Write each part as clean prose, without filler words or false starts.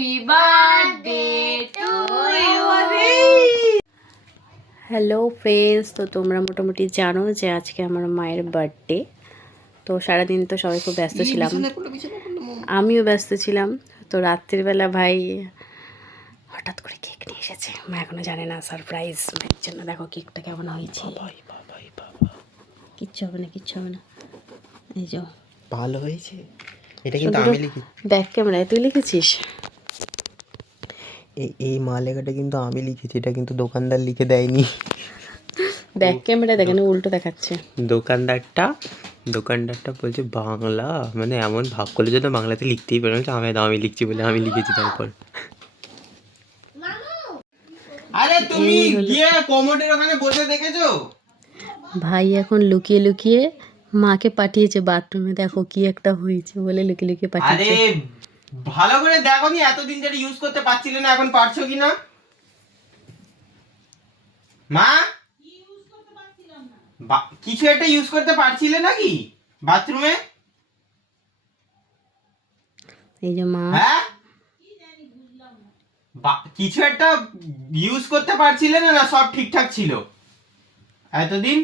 Happy birthday to you. Hello friends, তো তোমরা মোটামুটি জানো যে আজকে আমার মায়ের বার্থডে। তো সারাদিন তো সবাই খুব ব্যস্ত ছিলাম, আমিও ব্যস্ত ছিলাম। তো রাত্রিবেলা ভাই হঠাৎ করে কেক নিয়ে এসেছে, মা এখনো জানে না, সারপ্রাইজ মায়ের জন্য। দেখো কেকটা কেমন হয়েছে। কিচ্ছু হবে না, কিচ্ছু হবে না। এই যে ভালো হয়েছে। এটা কিন্তু আমি লিখি, ব্যাক ক্যামেরায় তুই লিখেছিস? এই মা লেখাটা কিন্তু আমি লিখেছি, এটা কিন্তু দোকানদার লিখে দেয়নি। ব্যাক ক্যামেরা দেখেন, উল্টো দেখাচ্ছে। দোকানদারটা বলছে বাংলা, মানে এমন ভাব করলে যেন বাংলাতে লিখতেই পারে না, আমি লিখছি বলে আমি লিখেছি। তারপর আরে তুমি গিয়ে কমোডের ওখানে বসে দেখেছো? ভাই এখন লুকিয়ে লুকিয়ে মাকে পাঠিয়েছে বাথরুমে, দেখো কি একটা হয়েছে বলে লুকিয়ে লুকিয়ে পাঠিয়েছে। আরে ভালো করে দেখো নি, এতদিন ধরে ইউজ করতে পারছিলে না, এখন পারছো কি না? মা কিছু একটা ইউজ করতে পারছিলে নাকি বাথরুমে? এই যে মা, হ্যাঁ কিছু একটা ইউজ করতে পারছিলে না? না সব ঠিকঠাক ছিল এতদিন?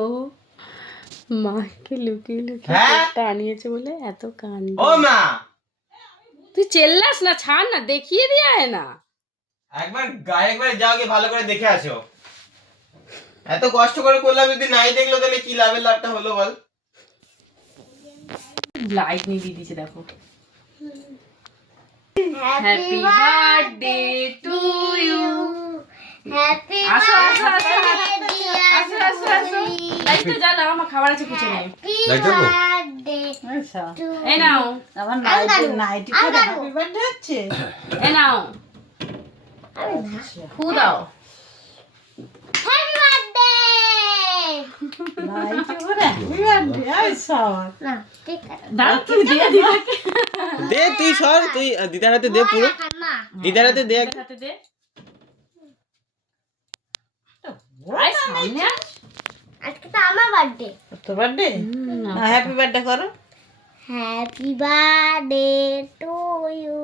ও মাকে লুকিয়ে লুকিয়ে কেকটা আনিয়েছে বলে এত কান্ড। ও মা তুই চেল্লাস না, ছাড় না, দেখিয়ে দিয়ে আয় না। একবার যাও গিয়ে ভালো করে দেখে আসো। এত কষ্ট করে করলাম, যদি নাই দেখলো তাহলে কি লাভটা হলো বল? লাইট নিয়ে দিয়ে দিয়েছে দেখো। Happy birthday to you. Happy আসো আসো আসো আসো আসো আসো, লাইটটা জ্বালাও, আমার খাবার আছে কিছু নেই। বার্থডে টু এই নাও, আমার নাইটি পরে হ্যাপি বার্থডে হচ্ছে। এই নাও, ফু দাও। হ্যাপি বার্থডে নাইটি পরে হ্যাপি বার্থডে আই সর। না ঠিক আছে দাও, তুই দিয়ে দিদাকে দে, তুই সর, তুই দিদার হাতে দে, পুরো মা দিদার হাতে দে। হাতে দে। আয় সামনে আয়। আজকে তো আমার বার্থডে তোর বার্থডে? হ্যাপি বার্থডে করো। Happy birthday to you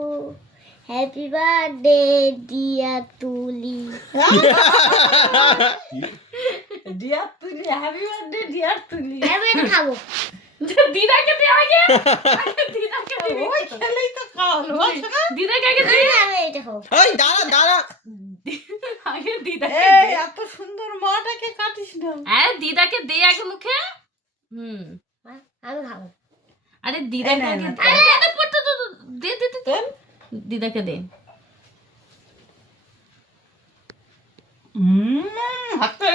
happy birthday dear Tuli dear Tuli, happy birthday dear Tuli. আমি এটা খাবো দিদাকে দে আগে, আগে দিদাকে দে। ওই খেলেই তো খাওয়ালো। দিদাকে আগে দে, আমি এটা খাবো ওই দাঁড়া আগে দিদাকে এই দে। এত সুন্দর মাটাকে কাটিস না। হ্যাঁ দিদাকে দে আগে মুখে। আমি খাবো আরে দিদাকে এই আগে না, দে। আরে দে, পড়তে তো দে দে দে। তোর দিদাকে দে। হাতটা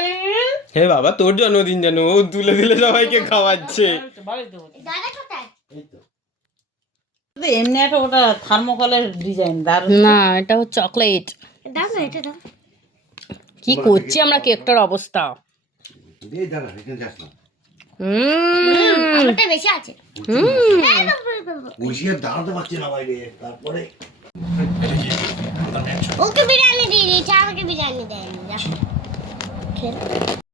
হে বাবা, তোর জন্মদিন জানো, ও তুলে দিলে সবাইকে খাওয়াচ্ছে। বাড়ি দেবো। দাদা কোথায় এমনি একটা ওটা থার্মোকলের ডিজাইন দারুণ। না, এটা হচ্ছে চকলেট। দাও না এটা দাও কি করছি আমরা, কেকটার অবস্থা। আমারটা বেশি আছে দাঁড়াতে পারছি না বাইরে, তারপরে ওকে বিরিয়ানি দিয়ে দিয়েছে আমাকে বিরিয়ানি দেয়নি